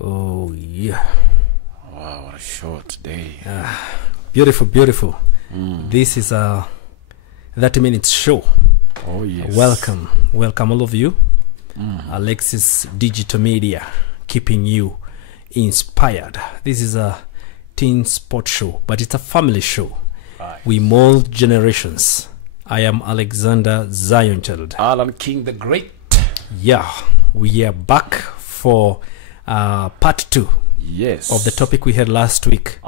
Oh, yeah. Wow, what a short day. Beautiful, beautiful. This is a 30-minute show. Oh, yes. Welcome all of you. Alexis Digital Media, keeping you inspired. This is a teen sport show, but it's a family show. Right. We mold generations. I am Alexander Zionchild. Allan King the Great. Yeah, we are back for part 2. Yes. Of the topic we had last week.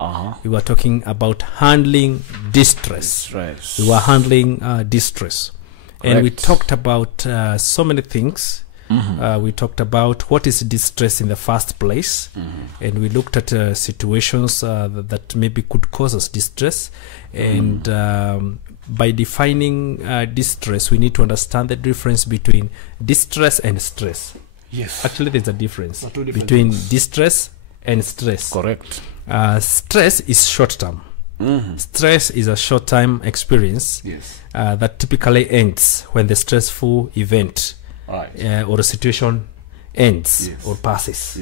We were talking about handling distress. We were handling distress. Correct. And we talked about so many things. We talked about what is distress in the first place. And we looked at situations that maybe could cause us distress. And by defining distress, we need to understand the difference between distress and stress. Yes. Actually, there's a difference between distress and stress. Correct. Stress is short-term. Stress is a short-term experience that typically ends when the stressful event or a situation ends or passes.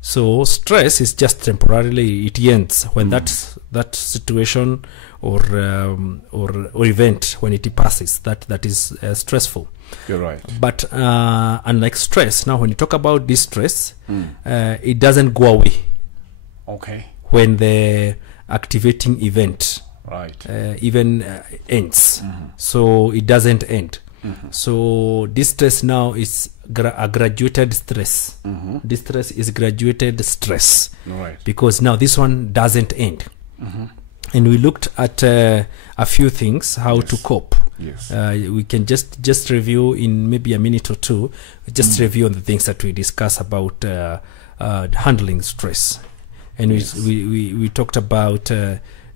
So stress is just temporarily, it ends when that situation or event, when it passes, that is stressful. You're right. But unlike stress, now when you talk about distress, it doesn't go away. Okay. When the activating event even ends. So it doesn't end. So distress now is a graduated stress. Distress is graduated stress. Right. Because now this one doesn't end. And we looked at a few things, how to cope. We can just review in maybe a minute or two, just review on the things that we discuss about handling stress. And we talked about,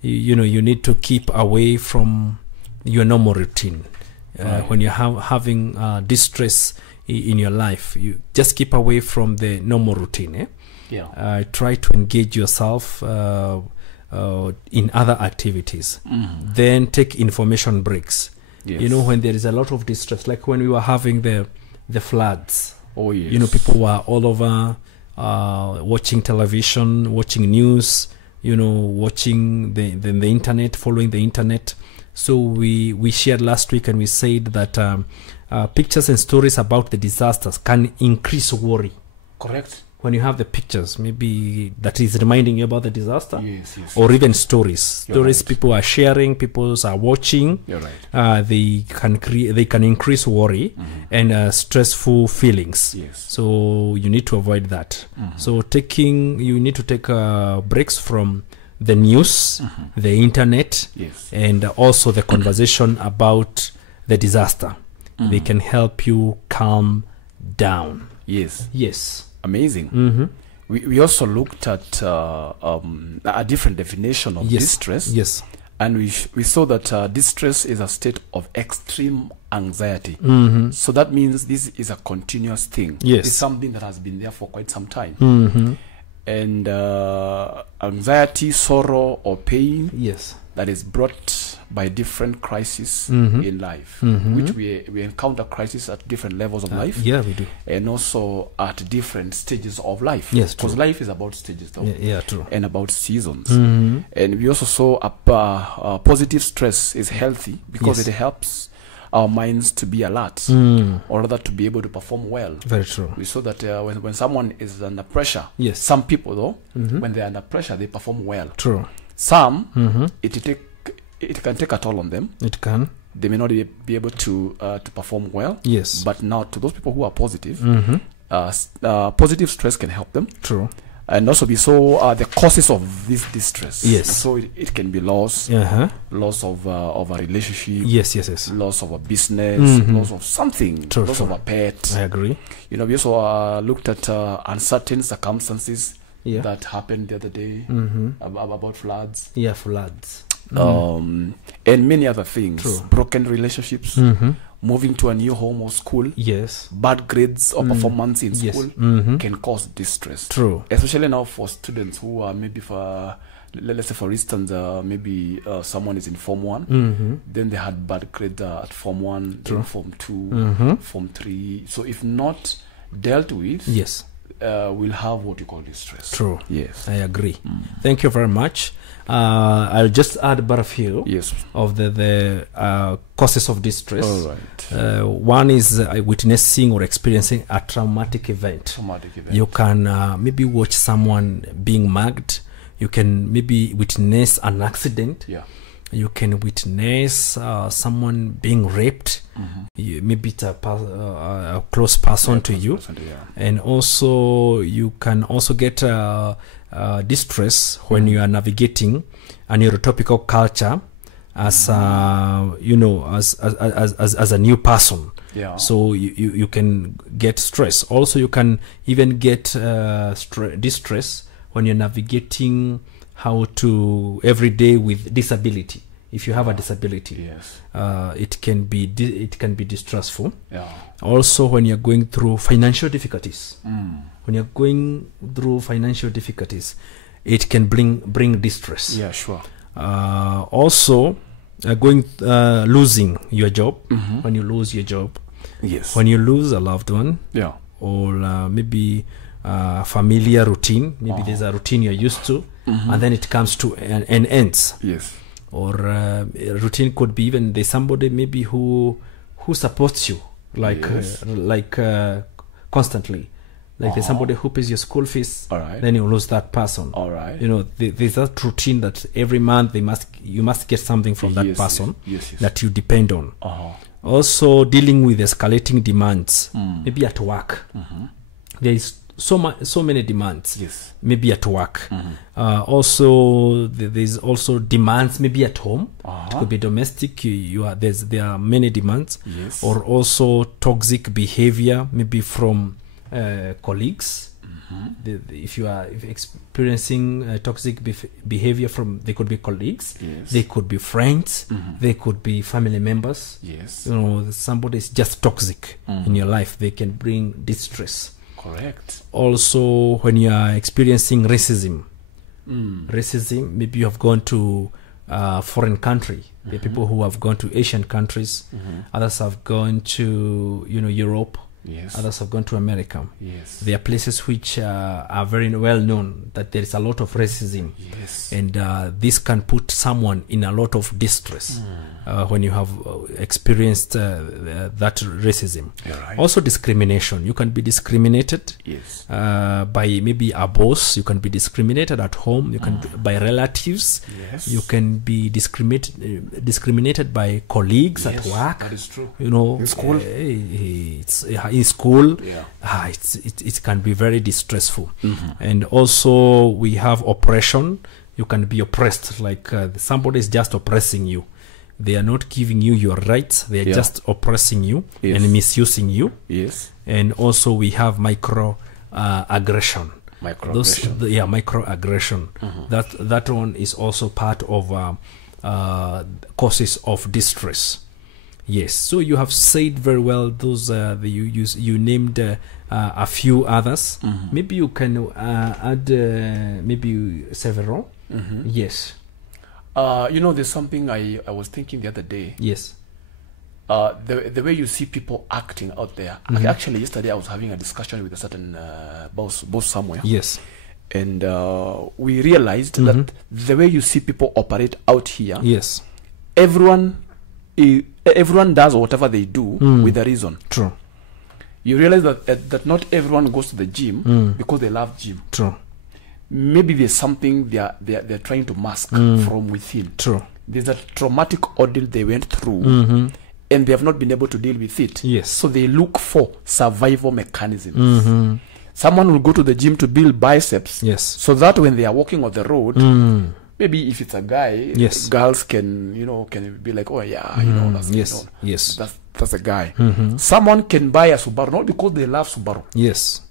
you need to keep away from your normal routine. When you're having distress in your life, you just keep away from the normal routine. Try to engage yourself in other activities. Then take information breaks. When there is a lot of distress, like when we were having the floods. People were all over watching television, watching news, watching the internet, following the internet. So we shared last week and we said that pictures and stories about the disasters can increase worry. Correct. When you have the pictures, maybe that is reminding you about the disaster. Or even stories. People are sharing, people are watching. You're right. They can increase worry and stressful feelings. So you need to avoid that. So you need to take breaks from the news, the internet, and also the conversation about the disaster. They can help you calm down. Yes. Amazing. We also looked at a different definition of distress. And we saw that distress is a state of extreme anxiety. So that means this is a continuous thing. It's something that has been there for quite some time. And anxiety, sorrow, or pain that is brought by different crises in life, which we encounter crises at different levels of life. We do. And also at different stages of life. Because life is about stages, though. True. And about seasons. And we also saw a positive stress is healthy because it helps our minds to be alert, or rather to be able to perform well. Very true. We saw that when someone is under pressure, some people though, when they're under pressure, they perform well. True. Some, it can take a toll on them. It can. They may not be able to perform well. But now to those people who are positive, positive stress can help them. True. And also we saw the causes of this distress. So it can be loss, loss of a relationship, loss of a business, loss of something, loss of a pet. I agree. We also looked at uncertain circumstances that happened the other day about floods. Floods. And many other things. Broken relationships, moving to a new home or school, bad grades or performance in school can cause distress. True. Especially now for students who are maybe let's say for instance, maybe someone is in Form 1, then they had bad grades at Form 1, then Form 2, Form 3. So if not dealt with, will have what you call distress. True. Yes. I agree. Thank you very much. I'll just add about a few of the causes of distress. All right. One is witnessing or experiencing a traumatic event. You can maybe watch someone being mugged. You can maybe witness an accident. Yeah. You can witness someone being raped. Maybe it's a close person to you. And also you can also get distress when you are navigating a neurotypical culture as you know, as a new person. Yeah. So you can get stress. Also you can even get distress when you're navigating how to every day with disability. If you have a disability, it can be distressful. Yeah. Also, when you're going through financial difficulties, when you're going through financial difficulties, it can bring distress. Yeah, sure. Also, losing your job. When you lose your job, when you lose a loved one, or maybe familiar routine. Maybe there's a routine you're used to, and then it comes to an ends. Yes. Or routine could be even there's somebody maybe who supports you constantly. Like there's somebody who pays your school fees. All right. Then you lose that person. All right. You know, there's that routine that every month you must get something from that person that you depend on. Also dealing with escalating demands, maybe at work. There is so many demands, maybe at work. Also there's also demands maybe at home. It could be domestic. There are many demands. Or also toxic behavior, maybe from colleagues. If you are experiencing toxic behavior from, they could be colleagues, they could be friends, they could be family members. You know, somebody is just toxic in your life, they can bring distress. Correct. Also, when you are experiencing racism, maybe you have gone to a foreign country. There are people who have gone to Asian countries. Others have gone to Europe. Others have gone to America. There are places which are very well known that there is a lot of racism, and this can put someone in a lot of distress when you have experienced that racism. Also discrimination. You can be discriminated by maybe a boss. You can be discriminated at home. You can by relatives. You can be discriminated by colleagues at work. That is true. You know, in school. In school, it can be very distressful. And also we have oppression. You can be oppressed, like somebody is just oppressing you. They are not giving you your rights. They are just oppressing you and misusing you. And also we have microaggression. Microaggression. That one is also part of causes of distress. So you have said very well those. You named a few others. Maybe you can add maybe several. Yes. There's something I was thinking the other day. The way you see people acting out there. Actually, yesterday I was having a discussion with a certain boss somewhere. And we realized that the way you see people operate out here. Everyone does whatever they do with a reason. True. You realize that not everyone goes to the gym because they love gym. True. Maybe there's something they're trying to mask from within. True. There's a traumatic ordeal they went through, and they have not been able to deal with it. So they look for survival mechanisms. Someone will go to the gym to build biceps, so that when they are walking on the road, maybe if it's a guy, girls can be like, oh yeah, that's a guy. Someone can buy a Subaru not because they love Subaru,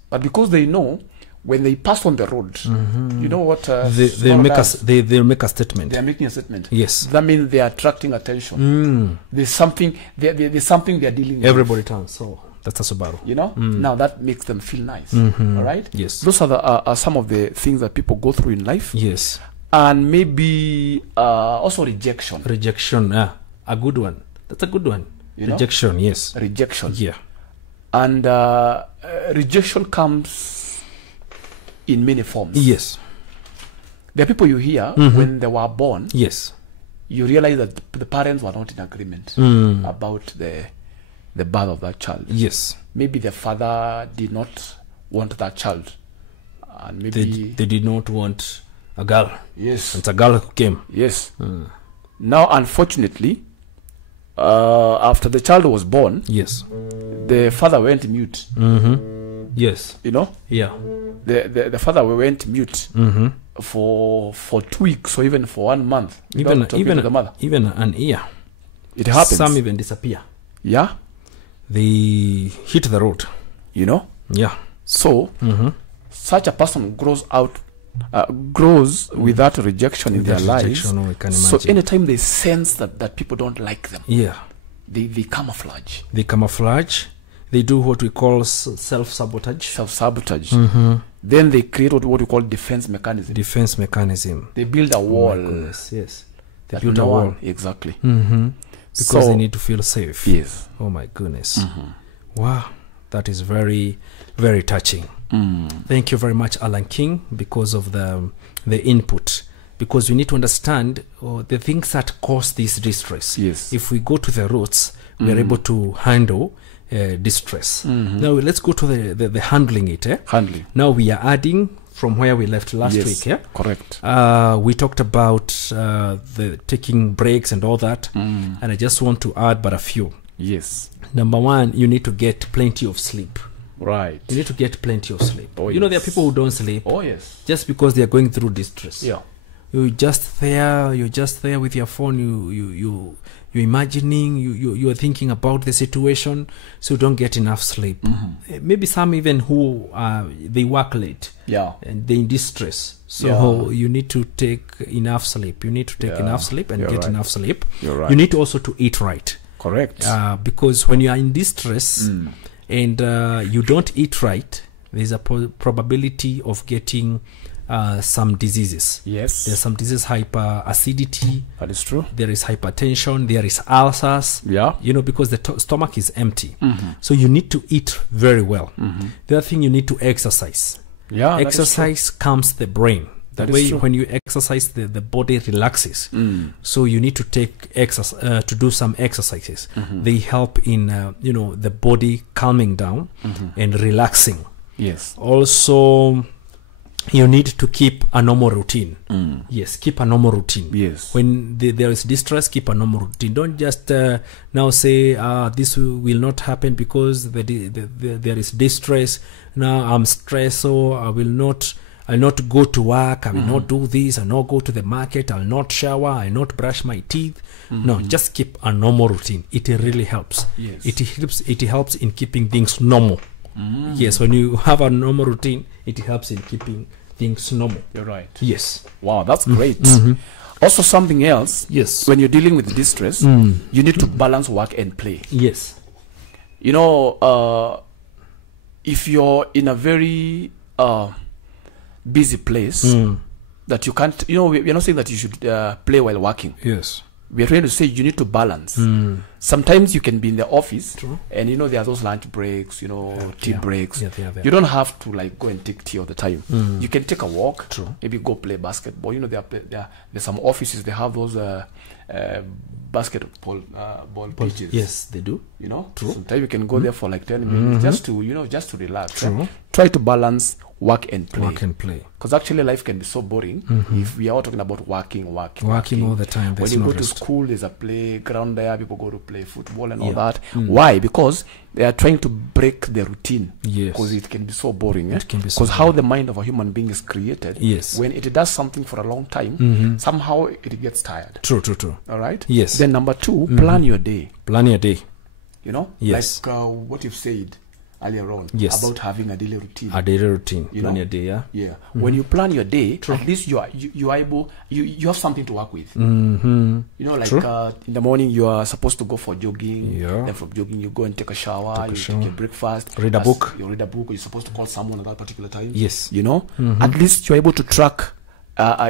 but because they know when they pass on the road, you know what? They'll make a statement. They are making a statement. That means they are attracting attention. There's something they are dealing with. Everybody turns. So that's a Subaru. Now that makes them feel nice. All right. Those are some of the things that people go through in life. And maybe also rejection. A good one. That's a good one. Rejection. Rejection. And rejection comes in many forms. Yes. There are people you hear when they were born. Yes. You realize that the parents were not in agreement about the birth of that child. Yes. Maybe the father did not want that child, and maybe they did not want a girl. Yes. It's a girl who came. Yes. Now, unfortunately, after the child was born, yes, the father went mute. Yes. You know? Yeah. The father went mute for 2 weeks or even for 1 month. Even the mother. Even an year. It happens. Some even disappear. Yeah. They hit the road. You know? Yeah. So such a person grows with that rejection in their lives. So anytime they sense that people don't like them, yeah, they camouflage. They camouflage. They do what we call self-sabotage. Self-sabotage. Then they create what we call defense mechanism. Defense mechanism. They build a wall. Oh my goodness, yes. They build a wall. Exactly. Because they need to feel safe. Yes. Oh my goodness. Wow. That is very, very touching. Thank you very much, Allan King, because of the input. Because we need to understand the things that cause this distress. Yes. If we go to the roots, we are able to handle distress. Now let's go to the handling it. Handling. Now we are adding from where we left last week. Yeah, correct. We talked about the taking breaks and all that, and I just want to add but a few. Yes. Number one, you need to get plenty of sleep. Right. You need to get plenty of sleep. Oh, you know, there are people who don't sleep. Oh, yes. Just because they are going through distress. Yeah. You're just there with your phone. You're imagining. You're thinking about the situation, so you don't get enough sleep. Maybe some even who they work late. Yeah. And they're in distress. So you need to take enough sleep. You need to take enough sleep and get enough sleep. You're right. You need also to eat right. Correct. Because when you are in distress and you don't eat right, there's a probability of getting some diseases. Yes. There's some diseases, hyperacidity. That is true. There is hypertension. There is ulcers. Yeah. You know, because the stomach is empty. So you need to eat very well. The other thing, you need to exercise. Yeah. Exercise calms the brain. The way when you exercise, the body relaxes. So you need to take exercise to do some exercises. They help in the body calming down and relaxing. Yes. Also, you need to keep a normal routine. Yes, keep a normal routine. Yes. When there is distress, keep a normal routine. Don't just now say this will not happen because there is distress. Now I'm stressed, so I'll not go to work. I will not do this. I'll not go to the market. I'll not shower. I'll not brush my teeth. No, just keep a normal routine. It really helps. Yes. It helps in keeping things normal. Yes, when you have a normal routine, it helps in keeping things normal. You're right. Yes. Wow, that's great. Also, something else. Yes. When you're dealing with distress, you need to balance work and play. Yes. You know, if you're in a very busy place that you can't, we're not saying that you should play while working. Yes. We're trying to say you need to balance. Sometimes you can be in the office. True. And there are those lunch breaks, tea breaks. You don't have to go and take tea all the time. You can take a walk. True. Maybe go play basketball. There's some offices, they have those basketball ball pitches. Yes, they do. True. Sometimes you can go there for 10 minutes just to relax. True. Try to balance work and play. Work and play. Because actually life can be so boring if we are all talking about working all the time. When you go to school, there's a playground there. People go to play football and all that. Why? Because they are trying to break the routine. Yes. Because it can be so boring. It can be so because how the mind of a human being is created. Yes. When it does something for a long time, somehow it gets tired. True. All right. Yes. Then number 2, plan your day. Plan your day. Yes. Like what you've said earlier on about having a daily routine. A daily routine. Plan your day, yeah. Yeah. When you plan your day, at least you are able. You have something to work with. Mm-hmm. In the morning you are supposed to go for jogging. Yeah. Then from jogging you go and take a shower. Take your breakfast. Read a book. You read a book. You're supposed to call someone at that particular time. Yes. At least you're able to track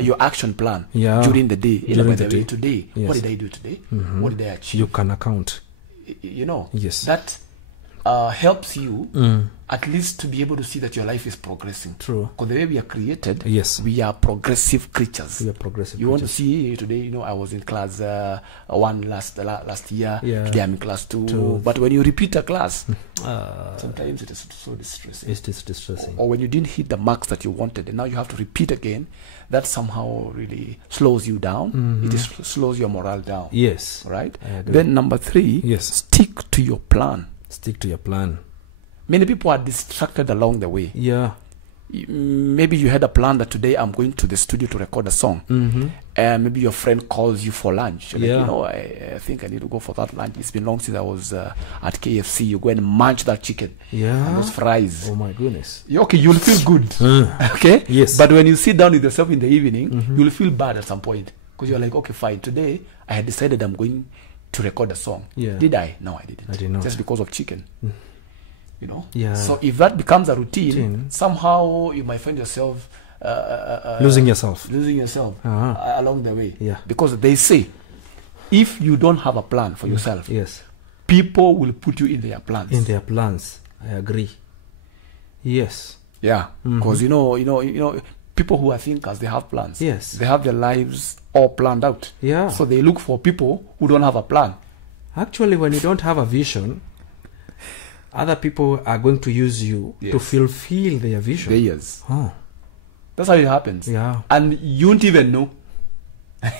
your action plan during the day. Today, what did I do today? What did I achieve? You can account. Yes. helps you at least to be able to see that your life is progressing. True. Because the way we are created, yes, we are progressive creatures. We are progressive. You want to see today, you know, I was in class 1 last year. Yeah. Today I'm in class 2. But when you repeat a class, sometimes it is so distressing. It is distressing. Or when you didn't hit the marks that you wanted, and now you have to repeat again, that somehow really slows you down. It slows your morale down. Yes. Right? Then number 3, yes, stick to your plan. Stick to your plan. Many people are distracted along the way. Yeah. Maybe you had a plan that today I'm going to the studio to record a song. And maybe your friend calls you for lunch. You're like, you know, I think I need to go for that lunch. It's been long since I was at KFC. You go and munch that chicken. Yeah. And those fries. Oh my goodness. Okay, you'll feel good. Okay? Yes. But when you sit down with yourself in the evening, you'll feel bad at some point. Because you're like, okay, fine. Today, I had decided I'm going to record a song. Yeah. Did I? No, I didn't. I didn't know. Just because of chicken. You know? Yeah. So if that becomes a routine, somehow you might find yourself losing yourself along the way. Yeah. Because they say, if you don't have a plan for yourself, yes, people will put you in their plans. In their plans. I agree. Yes. Yeah. Because you know, people who are thinkers, they have plans. Yes. They have their lives all planned out. Yeah. So they look for people who don't have a plan. Actually, when you don't have a vision, other people are going to use you to fulfill their vision. Yes. Oh. That's how it happens. Yeah. And you won't even know.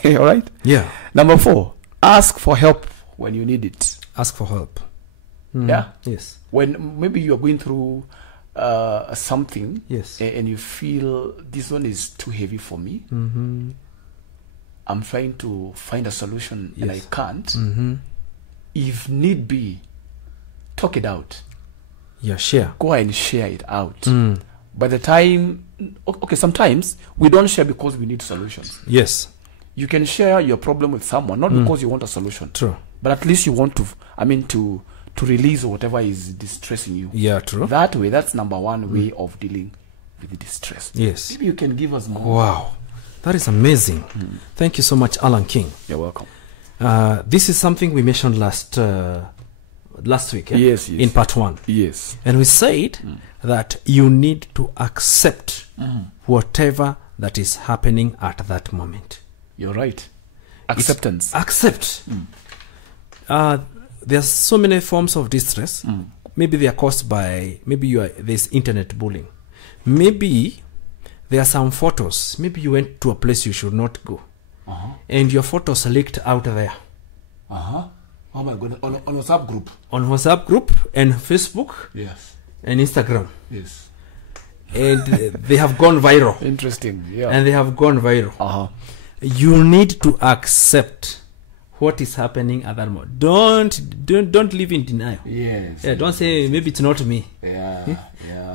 All right? Yeah. Number 4, ask for help when you need it. Ask for help. Yeah. Yes. When maybe you are going through something, yes, and you feel this one is too heavy for me. I'm trying to find a solution and I can't. If need be, talk it out. Yeah, share. Go and share it out. By the time, okay, sometimes we don't share because we need solutions. Yes. You can share your problem with someone, not because you want a solution. True. But at least you want to, to release whatever is distressing you. Yeah, true. That way, that's number 1 way of dealing with the distress. Yes. Maybe you can give us more. Wow. That is amazing. Thank you so much, Allan King. You're welcome. This is something we mentioned last week. Yes. In part 1. Yes. And we said that you need to accept whatever that is happening at that moment. You're right. Acceptance. Accept. There's so many forms of distress. Maybe they are caused by, there's internet bullying. Maybe there are some photos. Maybe you went to a place you should not go. And your photos leaked out there. Oh my God. On WhatsApp group. On WhatsApp group and Facebook. Yes. And Instagram. Yes. And they have gone viral. Interesting. Yeah. And they have gone viral. You need to accept what is happening at that moment. Don't live in denial. Yes. Yeah. Don't say maybe it's not me. Yeah.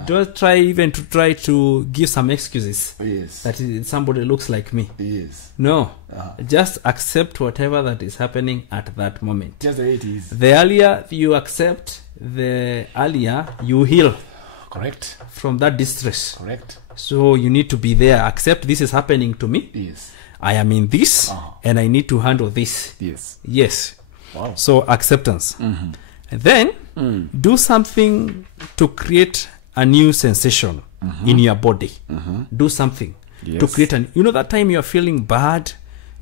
Don't try to give some excuses. Yes. That somebody looks like me. Yes. No. Just accept whatever that is happening at that moment. Just the way it is. The earlier you accept, the earlier you heal. Correct. From that distress. Correct. So you need to be there. Accept this is happening to me. Yes. I am in this and I need to handle this. Yes. Yes. Wow. So acceptance. And then do something to create a new sensation in your body. Do something to create that time you're feeling bad,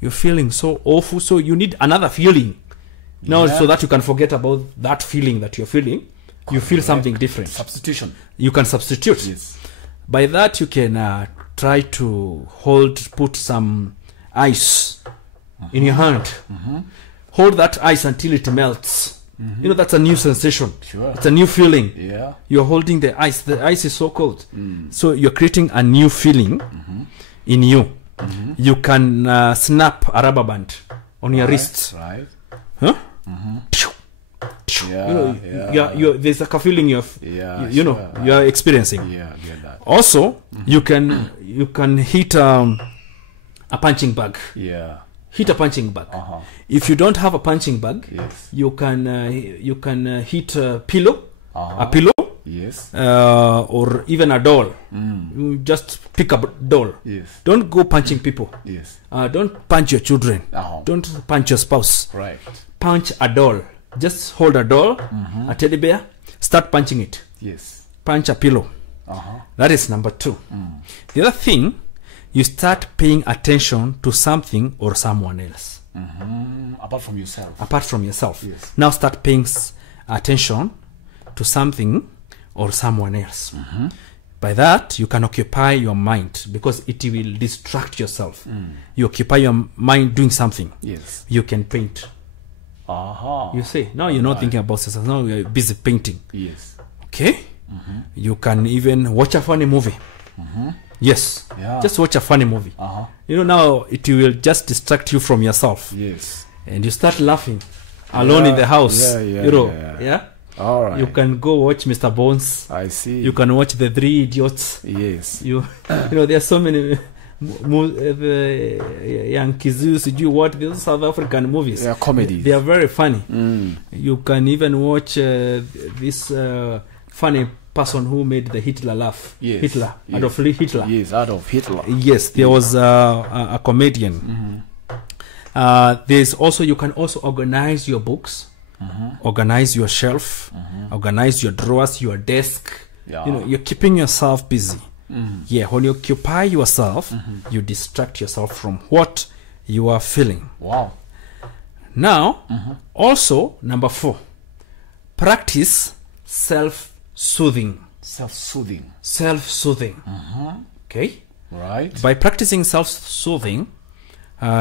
you're feeling so awful, so you need another feeling. Now, so that you can forget about that feeling that you're feeling. You feel something different. Substitution. You can substitute. Yes. By that you can try to put some ice in your hand. Hold that ice until it melts. That's a new sensation. Sure. It's a new feeling. Yeah. You're holding the ice. The ice is so cold. So you're creating a new feeling in you. You can snap a rubber band on your wrists. Right. Huh? Yeah. There's like a feeling you're experiencing. Yeah, I get that. Also, you can hit a punching bag. Yeah. Hit a punching bag. If you don't have a punching bag, you can hit a pillow. A pillow. Yes. Or even a doll. You just pick up a doll. Yes. Don't go punching people. Yes. Don't punch your children. Don't punch your spouse. Right. Punch a doll. Just hold a doll, a teddy bear, start punching it. Yes. Punch a pillow. That is number 2. The other thing, you start paying attention to something or someone else. Apart from yourself. Apart from yourself. Yes. Now start paying attention to something or someone else. By that, you can occupy your mind because it will distract yourself. You occupy your mind doing something. Yes. You can paint. You see, now you're not thinking about yourself. Now you're busy painting. Yes. Okay? You can even watch a funny movie. Yes. Yeah. Just watch a funny movie. You know, now it will just distract you from yourself. Yes. And you start laughing alone in the house. You know, yeah? All right. You can go watch Mr. Bones. I see. You can watch The Three Idiots. Yes. You know, there are so many young kids. You watch these South African movies. They are comedies. They are very funny. You can even watch this funny person who made the Hitler laugh. Yes. Hitler. Yes. Adolf Hitler. Yes, Adolf Hitler. Yes, there was a comedian. There's also, you can also organize your books. Organize your shelf, organize your drawers, your desk. You know, you're keeping yourself busy. Yeah, when you occupy yourself, you distract yourself from what you are feeling. Wow. Now, also, number 4, practice self-soothing. Self-soothing. Self-soothing. Okay? Right. By practicing self-soothing,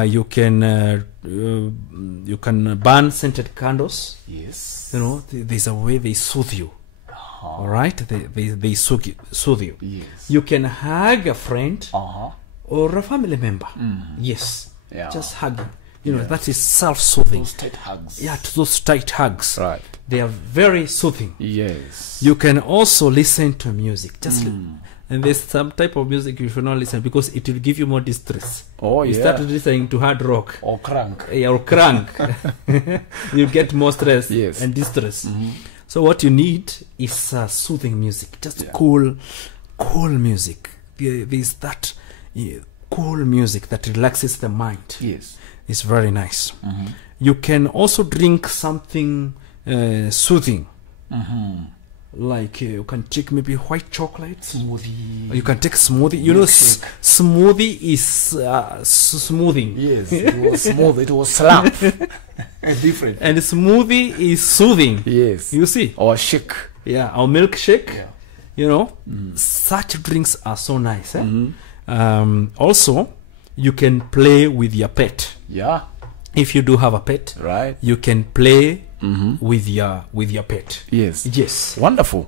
you can burn scented candles. Yes. You know, there's a way they soothe you. All right, they soothe you. Yes. You can hug a friend or a family member. Yes. Yeah. Just hugging. You know, that is self-soothing. Those tight hugs. Yeah, those tight hugs. Right. They are very soothing. Yes. You can also listen to music. Just and there's some type of music you should not listen because it will give you more distress. Oh, you start listening to hard rock or crank. Yeah, or crank. You get more stress and distress. So what you need is soothing music, just cool music. There's that cool music that relaxes the mind. Yes, it's very nice. You can also drink something soothing. Like you can take maybe white chocolate smoothie. You can take smoothie. You know, smoothie is smoothing. Yes, it was smooth. It was slap. Different. And smoothie is soothing. Yes, you see. Or shake. Yeah, or milkshake. Yeah. You know, such drinks are so nice. Also, you can play with your pet. Yeah. If you do have a pet, right, you can play with your pet. Yes. Yes. Wonderful.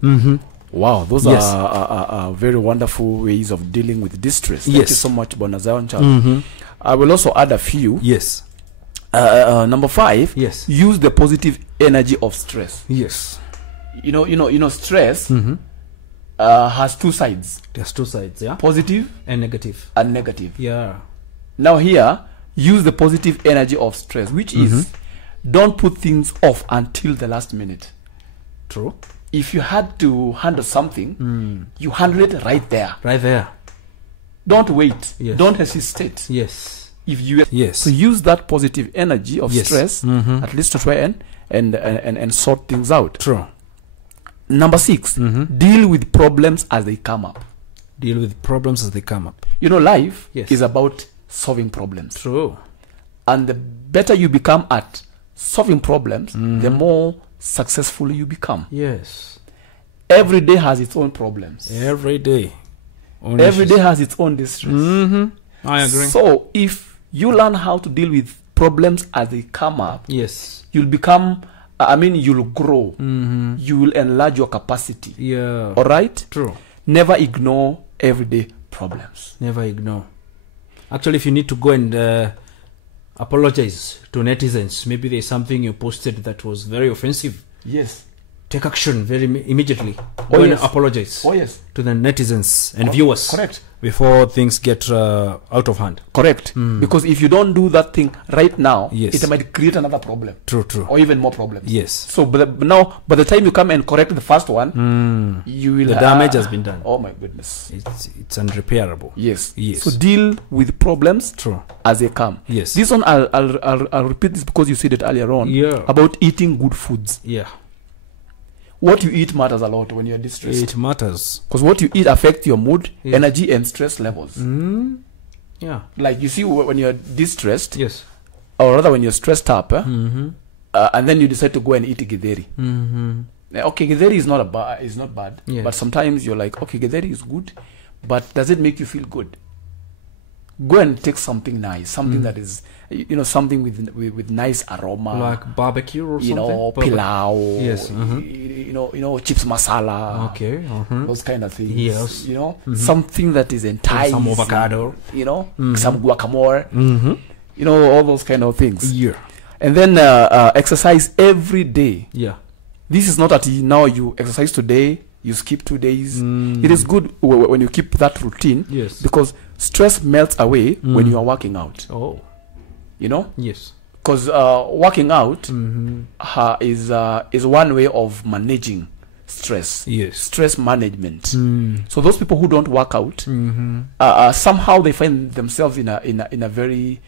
Wow, those are very wonderful ways of dealing with distress. Thank you so much, Bonazawan. I will also add a few. Yes. Number 5. Yes. Use the positive energy of stress. Yes. You know, stress has 2 sides. There's 2 sides, yeah. Positive and negative. And negative. Yeah. Now here, use the positive energy of stress, which is don't put things off until the last minute. True. If you had to handle something, you handle it right there. Right there. Don't wait. Yes. Don't hesitate. Yes. If you so use that positive energy of stress, at least to try and sort things out. True. Number 6, deal with problems as they come up. Deal with problems as they come up. You know, life is about solving problems. True. And the better you become at solving problems, the more successful you become. Yes. Every day has its own problems. Every day. Every day has its own distress. I agree. So if you learn how to deal with problems as they come up, yes, you'll become, you'll grow. You will enlarge your capacity. Yeah. All right? True. Never ignore everyday problems. Never ignore. Actually, if you need to go and apologize to netizens, maybe there's something you posted that was very offensive. Yes. Take action very immediately. Go and apologize to the netizens and viewers. Correct. Before things get out of hand. Correct. Because if you don't do that thing right now, yes, it might create another problem. True, true. Or even more problems. Yes. So now, by the time you come and correct the first one, you will... The damage has been done. Oh my goodness. It's unrepairable. Yes. Yes. So deal with problems as they come. Yes. This one, I'll repeat this because you said it earlier on. Yeah. About eating good foods. Yeah. what you eat matters a lot when you're distressed. It matters. Because what you eat affects your mood, energy, and stress levels. Yeah. Like you see when you're distressed, yes, or rather when you're stressed up, and then you decide to go and eat githeri. Okay, githeri is not bad, yes. but sometimes you're like, okay, githeri is good, but does it make you feel good? Go and take something nice, something that is, something with nice aroma, like barbecue or something. Pilau. Yes. Chips masala. Okay. Those kind of things. Yes. Something that is enticing. Some avocado. Some guacamole. All those kind of things. Yeah. And then exercise every day. Yeah. This is not that now you exercise today, you skip 2 days. It is good when you keep that routine. Yes. Because stress melts away when you are working out. Oh. Yes. Because working out is one way of managing stress. Yes. Stress management. So those people who don't work out, somehow they find themselves in a very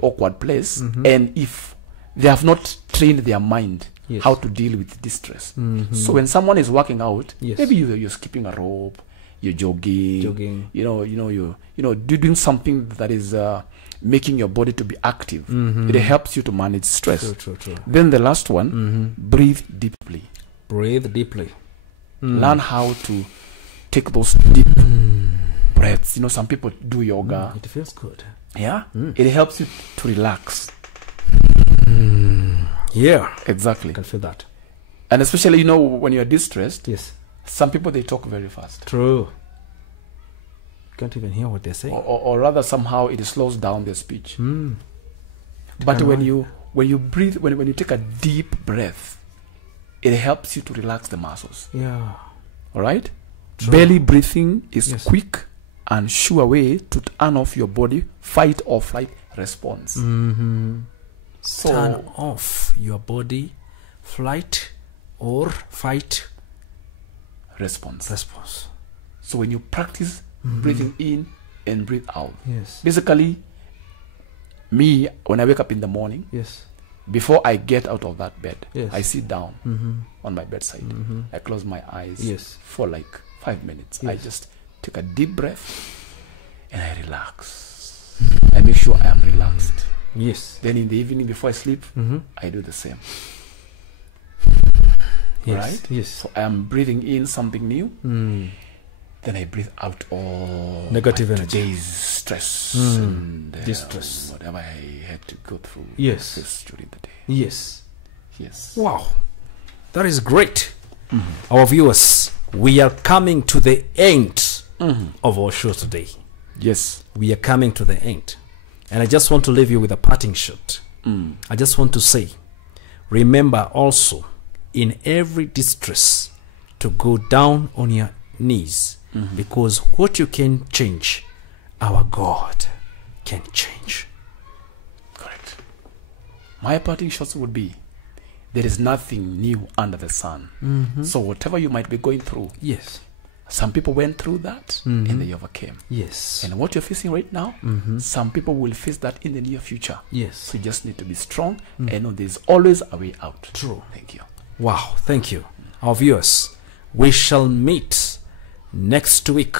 awkward place. And if they have not trained their mind how to deal with distress, so when someone is working out, maybe you're skipping a rope, you're jogging. You're doing something that is making your body to be active. It helps you to manage stress. True. Then the last one, breathe deeply. Breathe deeply. Learn how to take those deep breaths. Some people do yoga. It feels good. Yeah. It helps you to relax. Yeah. Exactly. I can feel that. And especially, when you're distressed, yes, some people, they talk very fast. True. Can't even hear what they're saying. Or rather, somehow it slows down their speech. But when you breathe, when you take a deep breath, it helps you to relax the muscles. Yeah. All right? True. Belly breathing is quick and sure way to turn off your body fight or flight response. So turn off your body flight or fight response. So when you practice breathing in and breathe out, basically, me, when I wake up in the morning, before I get out of that bed, I sit down on my bedside. I close my eyes for like 5 minutes. I just take a deep breath and I relax. I make sure I am relaxed. Then in the evening before I sleep, I do the same. Right? So I am breathing in something new. Then I breathe out all negative energy, today's stress and distress, whatever I had to go through during the day. Yes. Wow, that is great. Our viewers, we are coming to the end of our show today. Yes, we are coming to the end, and I just want to leave you with a parting shot. I just want to say, remember also, in every distress, to go down on your knees. Because what you can change, our God can change. Correct. My parting shots would be, there is nothing new under the sun. So whatever you might be going through, some people went through that and they overcame. And what you're facing right now, some people will face that in the near future. So you just need to be strong and know there's always a way out. True. Thank you. Wow, thank you. Our viewers, we shall meet next week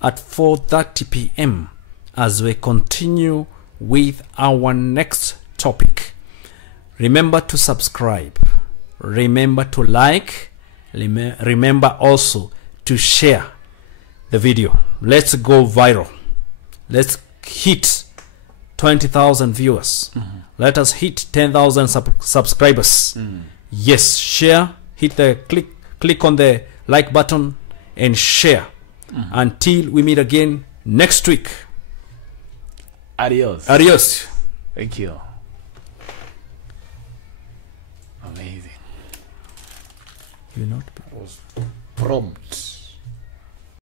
at 4:30 p.m. as we continue with our next topic. Remember to subscribe. Remember to like. Remember also to share the video. Let's go viral. Let's hit 20,000 viewers. Let us hit 10,000 subscribers. Yes, share. Hit the click on the like button and share. Until we meet again next week. Adios. Adios. Thank you. Amazing. You know, I was prompt.